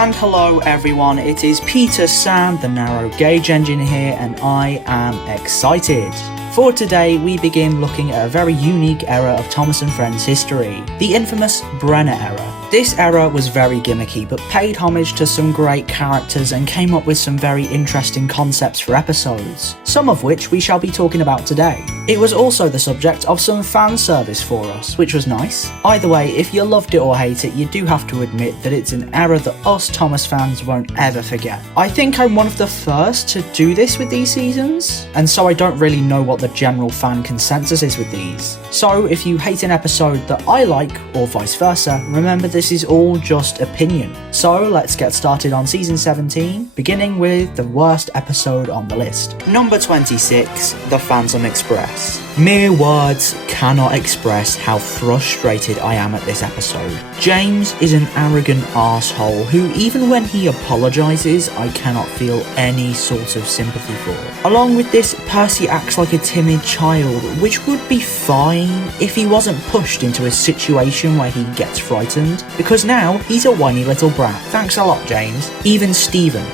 And hello everyone, it is Peter Sam, the Narrow Gauge Engine here, and I am excited. For today, we begin looking at a very unique era of Thomas and Friends history, the infamous Brenner era. This era was very gimmicky, but paid homage to some great characters and came up with some very interesting concepts for episodes, some of which we shall be talking about today. It was also the subject of some fan service for us, which was nice. Either way, if you loved it or hate it, you do have to admit that it's an era that us Thomas fans won't ever forget. I think I'm one of the first to do this with these seasons, and so I don't really know what the general fan consensus is with these. So if you hate an episode that I like, or vice versa, remember this is all just opinion. So let's get started on season 17, beginning with the worst episode on the list. Number 26, The Phantom Express. Mere words cannot express how frustrated I am at this episode. James is an arrogant arsehole who, even when he apologises, I cannot feel any sort of sympathy for. Along with this, Percy acts like a timid child, which would be fine if he wasn't pushed into a situation where he gets frightened, because now he's a whiny little brat. Thanks a lot, James. Even Stephen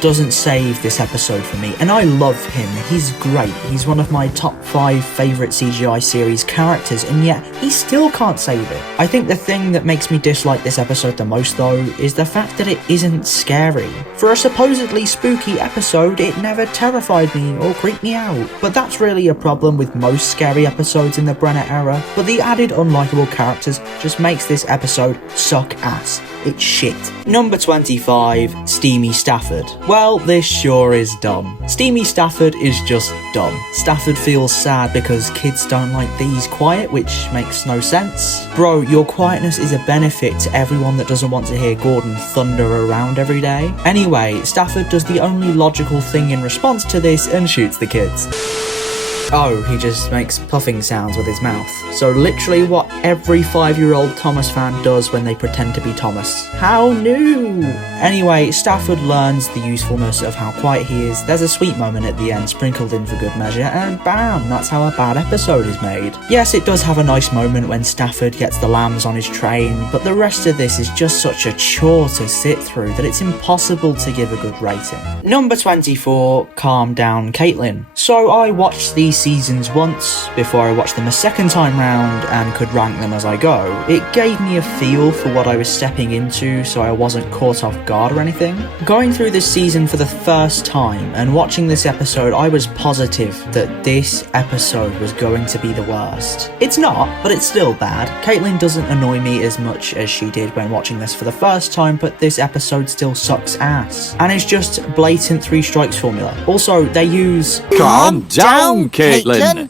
doesn't save this episode for me, and I love him. He's great. He's one of my top 5 favourite CGI series characters, and yet he still can't save it. I think the thing that makes me dislike this episode the most though is the fact that it isn't scary. For a supposedly spooky episode, it never terrified me or creeped me out. But that's really a problem with most scary episodes in the Brenner era, but the added unlikable characters just makes this episode suck ass. It's shit. Number 25, Steamie Stafford. Well, this sure is dumb. Steamie Stafford is just dumb. Stafford feels sad because kids don't like that he's quiet, which makes no sense. Bro, your quietness is a benefit to everyone that doesn't want to hear Gordon thunder around every day. Anyway, Stafford does the only logical thing in response to this and shoots the kids. Oh, he just makes puffing sounds with his mouth. So literally what every 5-year-old Thomas fan does when they pretend to be Thomas. How new! Anyway, Stafford learns the usefulness of how quiet he is. There's a sweet moment at the end sprinkled in for good measure, and bam, that's how a bad episode is made. Yes, it does have a nice moment when Stafford gets the lambs on his train, but the rest of this is just such a chore to sit through that it's impossible to give a good rating. Number 24, Calm Down Caitlin. So I watched these seasons once before I watched them a second time round and could rank them as I go. It gave me a feel for what I was stepping into, so I wasn't caught off guard or anything. Going through this season for the first time and watching this episode, I was positive that this episode was going to be the worst. It's not, but it's still bad. Caitlin doesn't annoy me as much as she did when watching this for the first time, but this episode still sucks ass. And it's just blatant 3 strikes formula. Also, they use Calm down, Caitlin!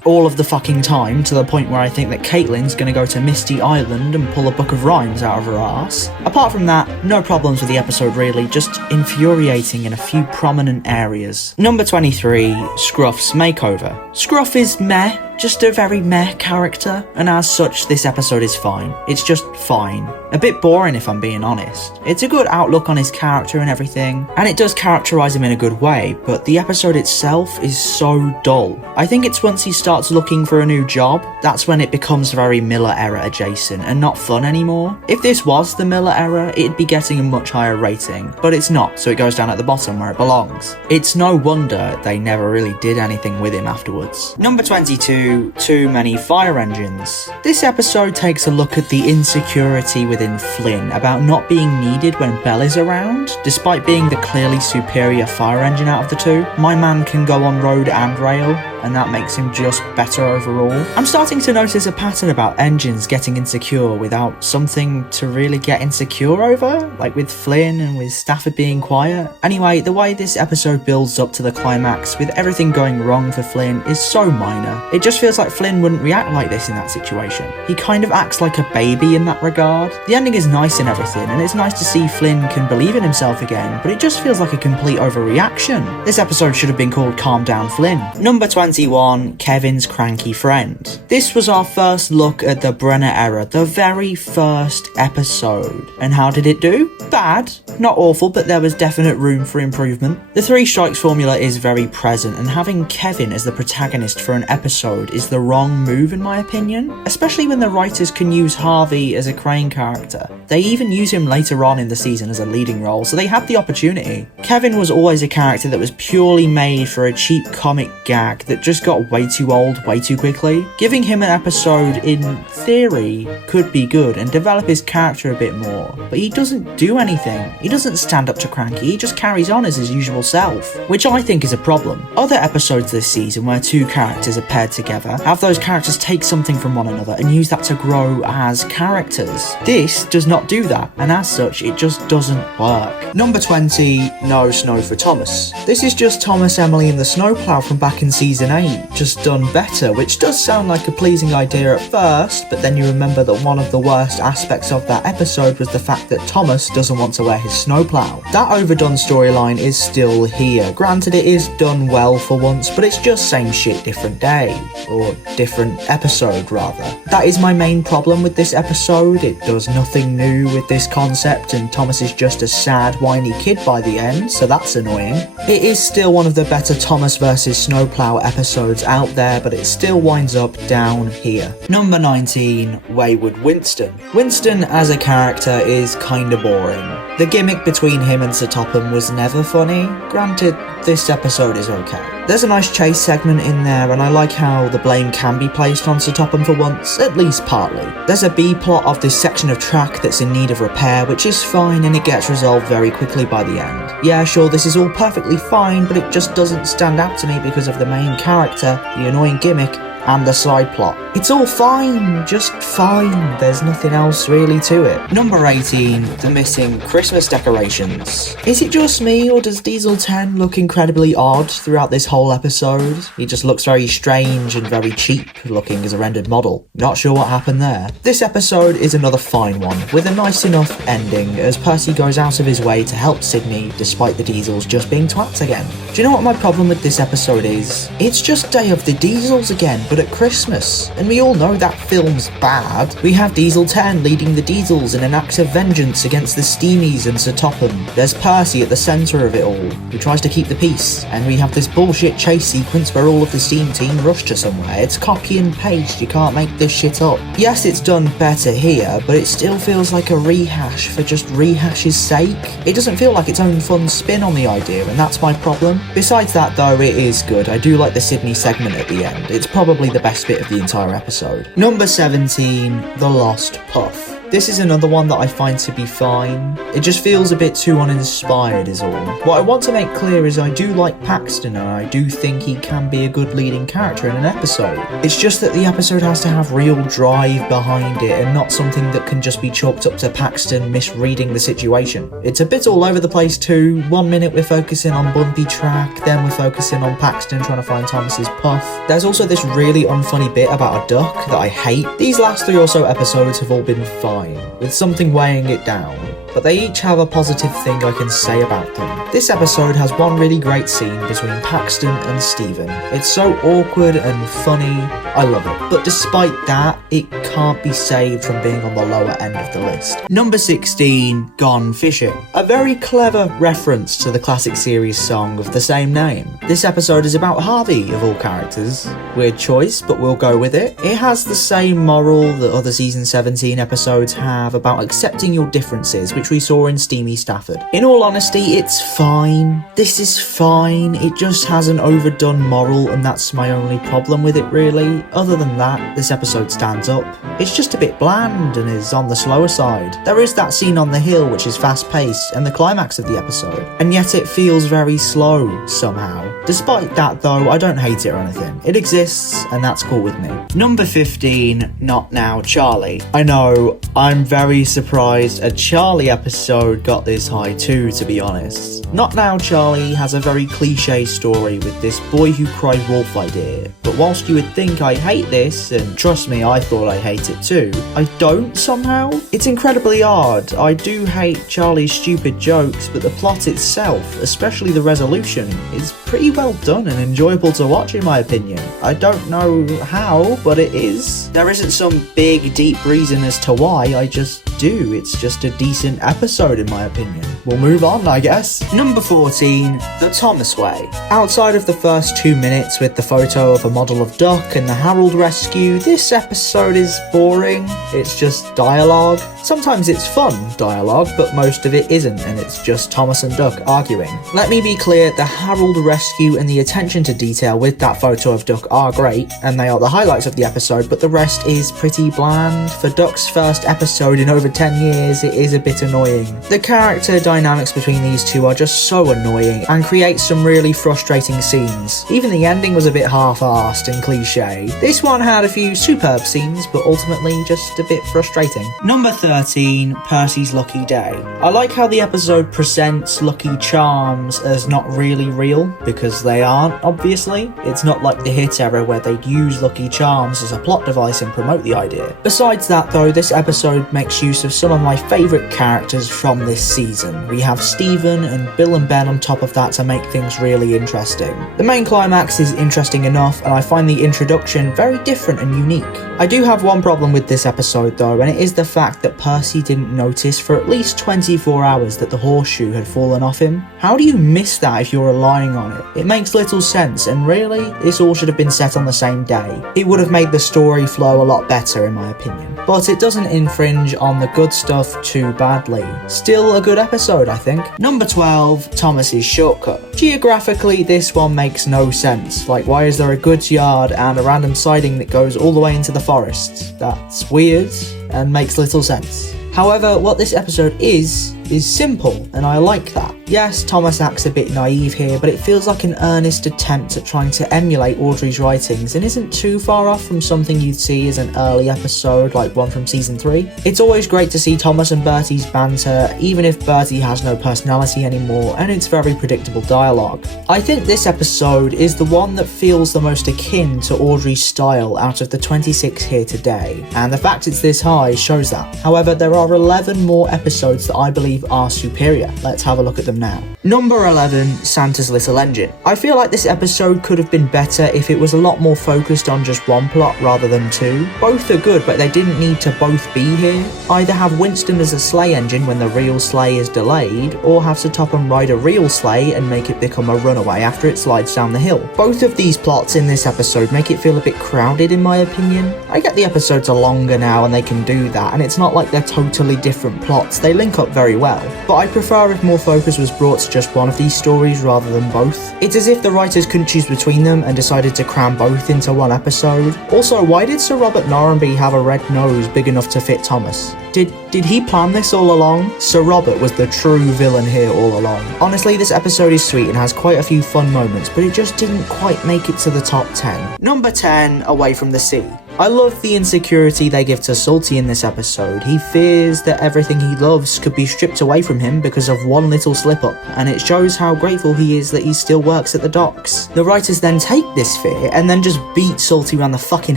all of the fucking time, to the point where I think that Caitlin's gonna go to Misty Island and pull a book of rhymes out of her arse. Apart from that, no problems with the episode really, just infuriating in a few prominent areas. Number 23, Scruff's Makeover. Scruff is meh, just a very meh character, and as such this episode is fine. It's just fine. A bit boring if I'm being honest. It's a good outlook on his character and everything, and it does characterise him in a good way, but the episode itself is so dull. I think it's once he starts looking for a new job, that's when it becomes very Miller era adjacent and not fun anymore. If this was the Miller era, it'd be getting a much higher rating, but it's not, so it goes down at the bottom where it belongs. It's no wonder they never really did anything with him afterwards. Number 22, Too Many Fire Engines. This episode takes a look at the insecurity within Flynn about not being needed when Belle is around. Despite being the clearly superior fire engine out of the two, my man can go on road and rail, and that makes him just better overall. I'm starting to notice a pattern about engines getting insecure without something to really get insecure over, like with Flynn and with Stafford being quiet. Anyway, the way this episode builds up to the climax with everything going wrong for Flynn is so minor. It just feels like Flynn wouldn't react like this in that situation. He kind of acts like a baby in that regard. The ending is nice and everything, and it's nice to see Flynn can believe in himself again, but it just feels like a complete overreaction. This episode should have been called Calm Down Flynn. Number 20 21, Kevin's Cranky Friend. This was our first look at the Brenner era, the very first episode. And how did it do? Bad. Not awful, but there was definite room for improvement. The three strikes formula is very present, and having Kevin as the protagonist for an episode is the wrong move in my opinion, especially when the writers can use Harvey as a Crane character. They even use him later on in the season as a leading role, so they had the opportunity. Kevin was always a character that was purely made for a cheap comic gag that just got way too old way too quickly. Giving him an episode, in theory, could be good and develop his character a bit more, but he doesn't do anything. He doesn't stand up to Cranky, he just carries on as his usual self, which I think is a problem. Other episodes this season where two characters are paired together have those characters take something from one another and use that to grow as characters. This does not do that, and as such it just doesn't work. Number 20, No Snow for Thomas. This is just Thomas, Emily and the Snowplow from back in season 8, just done better, which does sound like a pleasing idea at first, but then you remember that one of the worst aspects of that episode was the fact that Thomas doesn't want to wear his snowplow. That overdone storyline is still here. Granted, it is done well for once, but it's just same shit, different day. Or different episode, rather. That is my main problem with this episode. It does nothing new with this concept, and Thomas is just a sad, whiny kid by the end, so that's annoying. It is still one of the better Thomas vs Snowplow episodes out there, but it still winds up down here. Number 19, Wayward Winston. Winston as a character is kinda boring. The gimmick between him and Sir Topham was never funny. Granted, this episode is okay. There's a nice chase segment in there, and I like how the blame can be placed on Sir Topham for once, at least partly. There's a B-plot of this section of track that's in need of repair, which is fine, and it gets resolved very quickly by the end. Yeah, sure, this is all perfectly fine, but it just doesn't stand out to me because of the main character, the annoying gimmick, and the side plot. It's all fine, just fine. There's nothing else really to it. Number 18, the missing Christmas decorations. Is it just me, or does Diesel 10 look incredibly odd throughout this whole episode? He just looks very strange and very cheap looking as a rendered model. Not sure what happened there. This episode is another fine one, with a nice enough ending as Percy goes out of his way to help Sydney despite the Diesels just being twats again. Do you know what my problem with this episode is? It's just Day of the Diesels again, but at Christmas. And we all know that film's bad. We have Diesel 10 leading the Diesels in an act of vengeance against the Steamies and Sir Topham. There's Percy at the centre of it all, who tries to keep the peace. And we have this bullshit chase sequence where all of the Steam team rush to somewhere. It's copy and paste, you can't make this shit up. Yes, it's done better here, but it still feels like a rehash for just rehash's sake. It doesn't feel like its own fun spin on the idea, and that's my problem. Besides that though, it is good. I do like the Sydney segment at the end. It's probably the best bit of the entire episode. Number 17, The Lost Puff. This is another one that I find to be fine. It just feels a bit too uninspired is all. What I want to make clear is I do like Paxton, and I do think he can be a good leading character in an episode. It's just that the episode has to have real drive behind it and not something that can just be chalked up to Paxton misreading the situation. It's a bit all over the place too. 1 minute we're focusing on Bumpy Track, then we're focusing on Paxton trying to find Thomas's puff. There's also this really unfunny bit about a duck that I hate. These last 3 or so episodes have all been fine, with something weighing it down, but they each have a positive thing I can say about them. This episode has one really great scene between Paxton and Stephen. It's so awkward and funny, I love it. But despite that, it can't be saved from being on the lower end of the list. Number 16, Gone Fishing. A very clever reference to the classic series song of the same name. This episode is about Harvey, of all characters. Weird choice, but we'll go with it. It has the same moral that other season 17 episodes have about accepting your differences, which we saw in Steamie Stafford. In all honesty, it's fine. This is fine. It just has an overdone moral, and that's my only problem with it really. Other than that, this episode stands up. It's just a bit bland and is on the slower side. There is that scene on the hill which is fast paced and the climax of the episode, and yet it feels very slow somehow. Despite that though, I don't hate it or anything. It exists, and that's cool with me. Number 15, Not Now Charlie. I know, I'm very surprised a Charlie episode got this high too, to be honest. Not Now Charlie has a very cliche story with this boy who cried wolf idea, but whilst you would think I hate this, and trust me, I thought I hate it too, I don't somehow. It's incredibly odd. I do hate Charlie's stupid jokes, but the plot itself, especially the resolution, is pretty well done and enjoyable to watch in my opinion. I don't know how, but it is. There isn't some big deep reason as to why, I just do. It's just a decent episode in my opinion. We'll move on, I guess. Number 14, The Thomas Way. Outside of the first 2 minutes with the photo of a model of duck and the Harold rescue, this episode is boring. It's just dialogue. Sometimes it's fun dialogue, but most of it isn't, and it's just Thomas and Duck arguing. Let me be clear, the Harold rescue and the attention to detail with that photo of Duck are great, and they are the highlights of the episode, but the rest is pretty bland. For Duck's first episode in over 10 years, it is a bit annoying. The character dynamics between these two are just so annoying and create some really frustrating scenes. Even the ending was a bit half-arsed and cliche. This one had a few superb scenes, but ultimately just a bit frustrating. Number 13, Percy's Lucky Day. I like how the episode presents Lucky Charms as not really real, because they aren't, obviously. It's not like the Hit era where they'd use Lucky Charms as a plot device and promote the idea. Besides that though, this episode makes use of some of my favourite characters from this season. We have Stephen and Bill and Ben on top of that to make things really interesting. The main climax is interesting enough, and I find the introduction very different and unique. I do have one problem with this episode though, and it is the fact that Percy didn't notice for at least 24 hours that the horseshoe had fallen off him. How do you miss that if you're relying on it? It makes little sense, and really, this all should have been set on the same day. It would have made the story flow a lot better in my opinion. But it doesn't infringe on the good stuff too badly. Still a good episode, I think. Number 12, Thomas's Shortcut. Geographically, this one makes no sense. Like, why is there a goods yard and a random siding that goes all the way into the forest? That's weird and makes little sense. However, what this episode is simple, and I like that. Yes, Thomas acts a bit naive here, but it feels like an earnest attempt at trying to emulate Audrey's writings and isn't too far off from something you'd see as an early episode like one from season 3. It's always great to see Thomas and Bertie's banter, even if Bertie has no personality anymore and it's very predictable dialogue. I think this episode is the one that feels the most akin to Audrey's style out of the 26 here today, and the fact it's this high shows that. However, there are 11 more episodes that I believe are superior. Let's have a look at them now. Number 11, Santa's Little Engine. I feel like this episode could have been better if it was a lot more focused on just one plot rather than two. Both are good, but they didn't need to both be here. Either have Winston as a sleigh engine when the real sleigh is delayed, or have Sir Topham ride a real sleigh and make it become a runaway after it slides down the hill. Both of these plots in this episode make it feel a bit crowded in my opinion. I get the episodes are longer now and they can do that, and it's not like they're totally different plots, they link up very well. But I prefer if more focus was brought to just one of these stories rather than both. It's as if the writers couldn't choose between them and decided to cram both into one episode. Also, why did Sir Robert Norrenby have a red nose big enough to fit Thomas? Did he plan this all along? Sir Robert was the true villain here all along. Honestly, this episode is sweet and has quite a few fun moments, but it just didn't quite make it to the top 10. Number 10, Away from the Sea. I love the insecurity they give to Salty in this episode. He fears that everything he loves could be stripped away from him because of one little slip-up, and it shows how grateful he is that he still works at the docks. The writers then take this fear and then just beat Salty around the fucking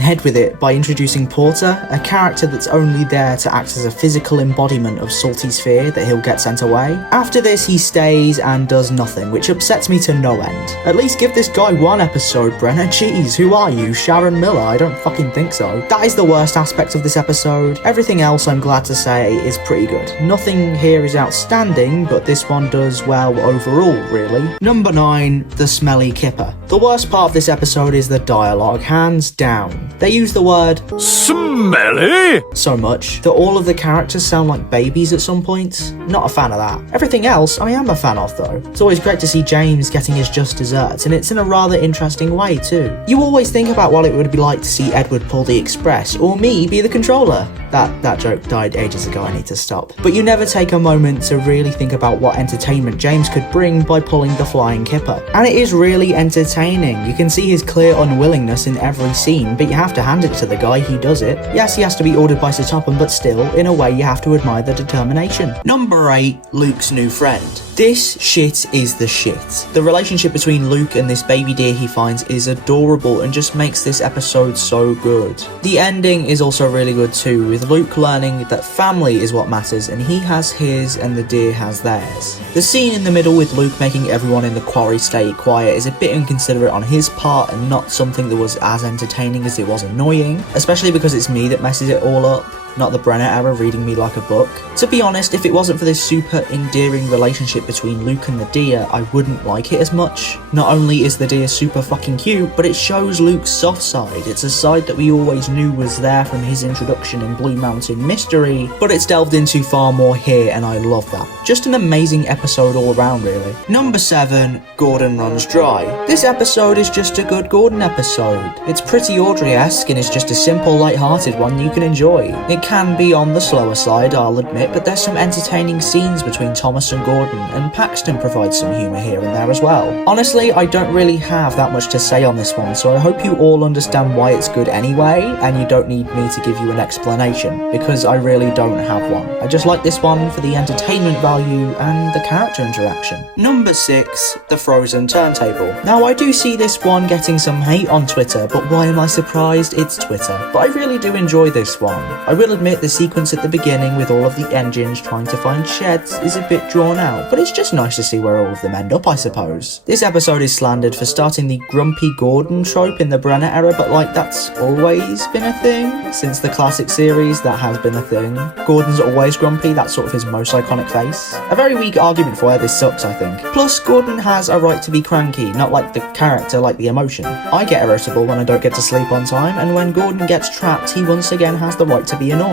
head with it by introducing Porter, a character that's only there to act as a physical embodiment of Salty's fear that he'll get sent away. After this, he stays and does nothing, which upsets me to no end. At least give this guy one episode, Brenna. Jeez, who are you? Sharon Miller? I don't fucking think so. That is the worst aspect of this episode. Everything else, I'm glad to say, is pretty good. Nothing here is outstanding, but this one does well overall, really. Number 9, The Smelly Kipper. The worst part of this episode is the dialogue, hands down. They use the word smelly so much that all of the characters sound like babies at some points. Not a fan of that. Everything else I am a fan of though. It's always great to see James getting his just desserts, and it's in a rather interesting way too. You always think about what it would be like to see Edward pull the express, or me be the controller. That joke died ages ago, I need to stop. But you never take a moment to really think about what entertainment James could bring by pulling the flying kipper. And it is really entertaining. You can see his clear unwillingness in every scene, but you have to hand it to the guy, he does it. Yes, he has to be ordered by Sir Topham, but still, in a way, you have to admire the determination. Number 8, Luke's new friend. This shit is the shit. The relationship between Luke and this baby deer he finds is adorable and just makes this episode so good. The ending is also really good too, with Luke learning that family is what matters and he has his and the deer has theirs. The scene in the middle with Luke making everyone in the quarry stay quiet is a bit inconsiderate on his part and not something that was as entertaining as it was annoying, especially because it's me that messes it all up, not the Brenner era reading me like a book. To be honest, if it wasn't for this super endearing relationship between Luke and the deer, I wouldn't like it as much. Not only is the deer super fucking cute, but it shows Luke's soft side. It's a side that we always knew was there from his introduction in Blue Mountain Mystery, but it's delved into far more here and I love that. Just an amazing episode all around really. Number 7, Gordon Runs Dry. This episode is just a good Gordon episode. It's pretty Audrey-esque and it's just a simple, light-hearted one you can enjoy. It can be on the slower side, I'll admit, but there's some entertaining scenes between Thomas and Gordon, and Paxton provides some humour here and there as well. Honestly, I don't really have that much to say on this one, so I hope you all understand why it's good anyway, and you don't need me to give you an explanation, because I really don't have one. I just like this one for the entertainment value and the character interaction. Number 6, The Frozen Turntable. Now, I do see this one getting some hate on Twitter, but why am I surprised? It's Twitter. But I really do enjoy this one. I will admit the sequence at the beginning with all of the engines trying to find sheds is a bit drawn out, but it's just nice to see where all of them end up, I suppose. This episode is slandered for starting the grumpy Gordon trope in the Brenner era, but like that's always been a thing. Since the classic series, that has been a thing. Gordon's always grumpy, that's sort of his most iconic face. A very weak argument for why this sucks, I think. Plus, Gordon has a right to be cranky, not like the character, like the emotion. I get irritable when I don't get to sleep on time, and when Gordon gets trapped, he once again has the right to be annoyed.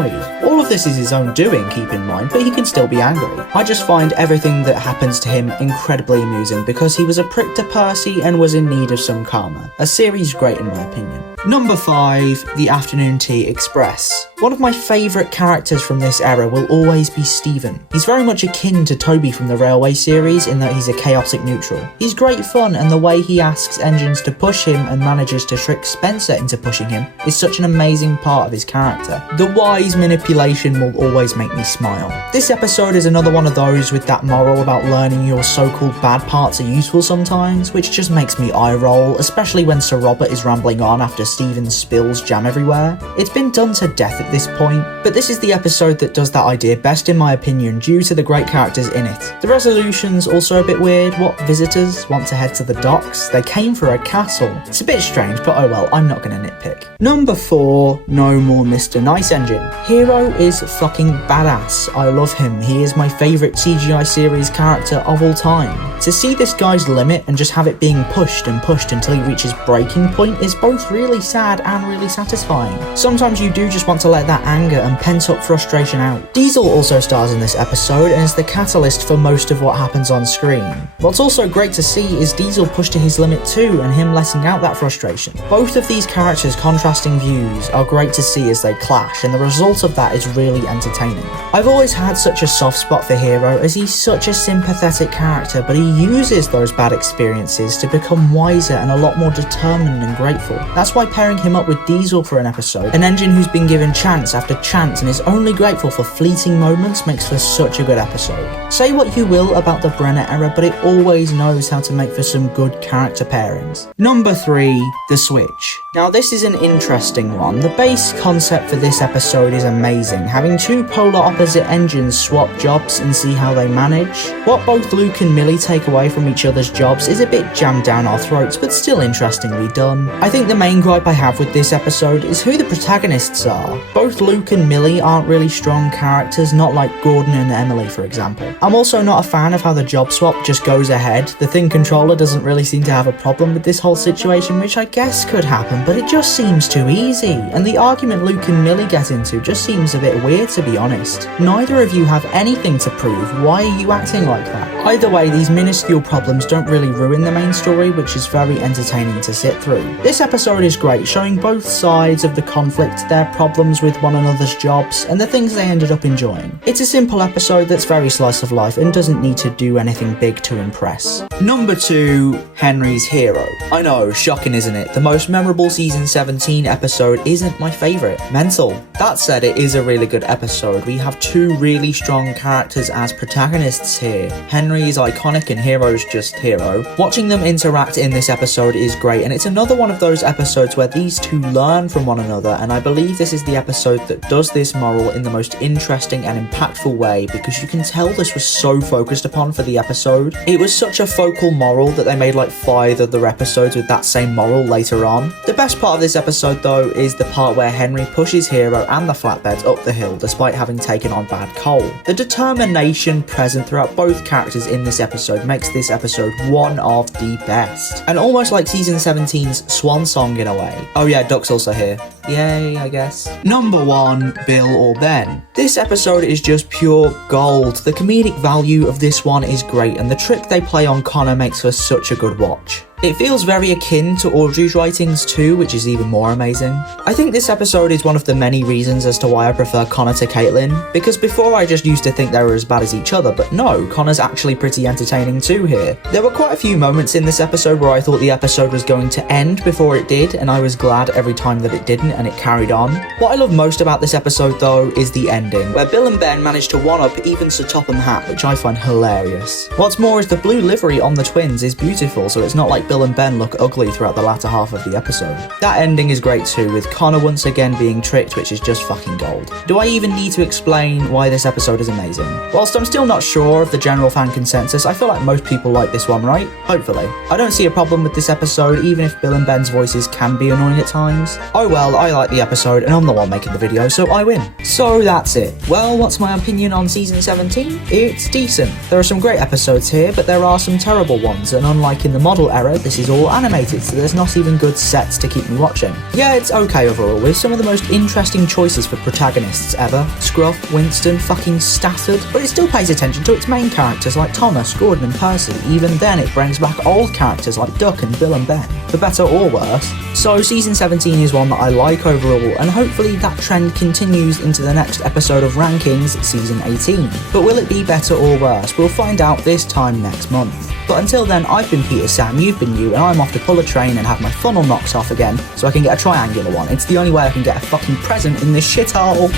All of this is his own doing, keep in mind, but he can still be angry. I just find everything that happens to him incredibly amusing because he was a prick to Percy and was in need of some karma. A series great in my opinion. Number 5, The Afternoon Tea Express. One of my favourite characters from this era will always be Stephen. He's very much akin to Toby from the Railway series in that he's a chaotic neutral. He's great fun and the way he asks engines to push him and manages to trick Spencer into pushing him is such an amazing part of his character. The wise manipulation will always make me smile. This episode is another one of those with that moral about learning your so-called bad parts are useful sometimes, which just makes me eye roll, especially when Sir Robert is rambling on after Stephen spills jam everywhere. It's been done to death at this point, but this is the episode that does that idea best in my opinion due to the great characters in it. The resolution's also a bit weird. What visitors want to head to the docks? They came for a castle. It's a bit strange, but oh well, I'm not gonna nitpick. Number 4, No More Mr. Nice Engine. Hero is fucking badass. I love him. He is my favourite CGI series character of all time. To see this guy's limit and just have it being pushed and pushed until he reaches breaking point is both really sad and really satisfying. Sometimes you do just want to let that anger and pent-up frustration out. Diesel also stars in this episode and is the catalyst for most of what happens on screen. What's also great to see is Diesel pushed to his limit too and him letting out that frustration. Both of these characters' contrasting views are great to see as they clash, and the result of that is really entertaining. I've always had such a soft spot for Hero as he's such a sympathetic character, but he uses those bad experiences to become wiser and a lot more determined and grateful. That's why pairing him up with Diesel for an episode, an engine who's been given chance after chance and is only grateful for fleeting moments, makes for such a good episode. Say what you will about the Brenner era, but it always knows how to make for some good character pairings. Number 3, The Switch. Now this is an interesting one. The base concept for this episode is amazing, having two polar opposite engines swap jobs and see how they manage. What both Luke and Millie take away from each other's jobs is a bit jammed down our throats, but still interestingly done. I think the main gripe I have with this episode is who the protagonists are. Both Luke and Millie aren't really strong characters, not like Gordon and Emily for example. I'm also not a fan of how the job swap just goes ahead. The Thing controller doesn't really seem to have a problem with this whole situation, which I guess could happen, but it just seems too easy. And the argument Luke and Millie get into just seems a bit weird, to be honest. Neither of you have anything to prove. Why are you acting like that? Either way, these minuscule problems don't really ruin the main story, which is very entertaining to sit through. This episode is great, showing both sides of the conflict, their problems with one another's jobs, and the things they ended up enjoying. It's a simple episode that's very slice of life and doesn't need to do anything big to impress. Number 2, Henry's Hero. I know, shocking isn't it? The most memorable season 17 episode isn't my favourite. Mental. That said, it is a really good episode. We have 2 really strong characters as protagonists here. Henry is iconic and Hero's just Hero. Watching them interact in this episode is great, and it's another one of those episodes where these 2 learn from one another, and I believe this is the episode that does this moral in the most interesting and impactful way, because you can tell this was so focused upon for the episode. It was such a focal moral that they made like 5 other episodes with that same moral later on. The best part of this episode though is the part where Henry pushes Hero and the flatbeds up the hill despite having taken on bad coal. The determination present throughout both characters in this episode makes this episode one of the best. And almost like season 17's swan song in a way. Oh yeah, Duck's also here. Yay, I guess. Number 1, Bill or Ben. This episode is just pure gold. The comedic value of this one is great, and the trick they play on Connor makes for such a good watch. It feels very akin to Audrey's writings too, which is even more amazing. I think this episode is one of the many reasons as to why I prefer Connor to Caitlin, because before I just used to think they were as bad as each other, but no, Connor's actually pretty entertaining too here. There were quite a few moments in this episode where I thought the episode was going to end before it did, and I was glad every time that it didn't and it carried on. What I love most about this episode though is the ending, where Bill and Ben manage to one-up even Sir Topham Hatt, which I find hilarious. What's more is the blue livery on the twins is beautiful, so it's not like Bill and Ben look ugly throughout the latter half of the episode. That ending is great too, with Connor once again being tricked, which is just fucking gold. Do I even need to explain why this episode is amazing? Whilst I'm still not sure of the general fan consensus, I feel like most people like this one, right? Hopefully. I don't see a problem with this episode, even if Bill and Ben's voices can be annoying at times. Oh well, I like the episode and I'm the one making the video, so I win. So that's it. Well, what's my opinion on season 17? It's decent. There are some great episodes here, but there are some terrible ones, and unlike in the model era, this is all animated, so there's not even good sets to keep me watching. Yeah, it's okay overall, with some of the most interesting choices for protagonists ever. Scruff, Winston, fucking Stafford, but it still pays attention to its main characters like Thomas, Gordon and Percy. Even then it brings back old characters like Duck and Bill and Ben, for better or worse. So season 17 is one that I like overall, and hopefully that trend continues into the next episode of Rankings, season 18. But will it be better or worse? We'll find out this time next month. But until then, I've been Peter Sam, you've been you, and I'm off to pull a train and have my funnel knocked off again so I can get a triangular one. It's the only way I can get a fucking present in this shithole.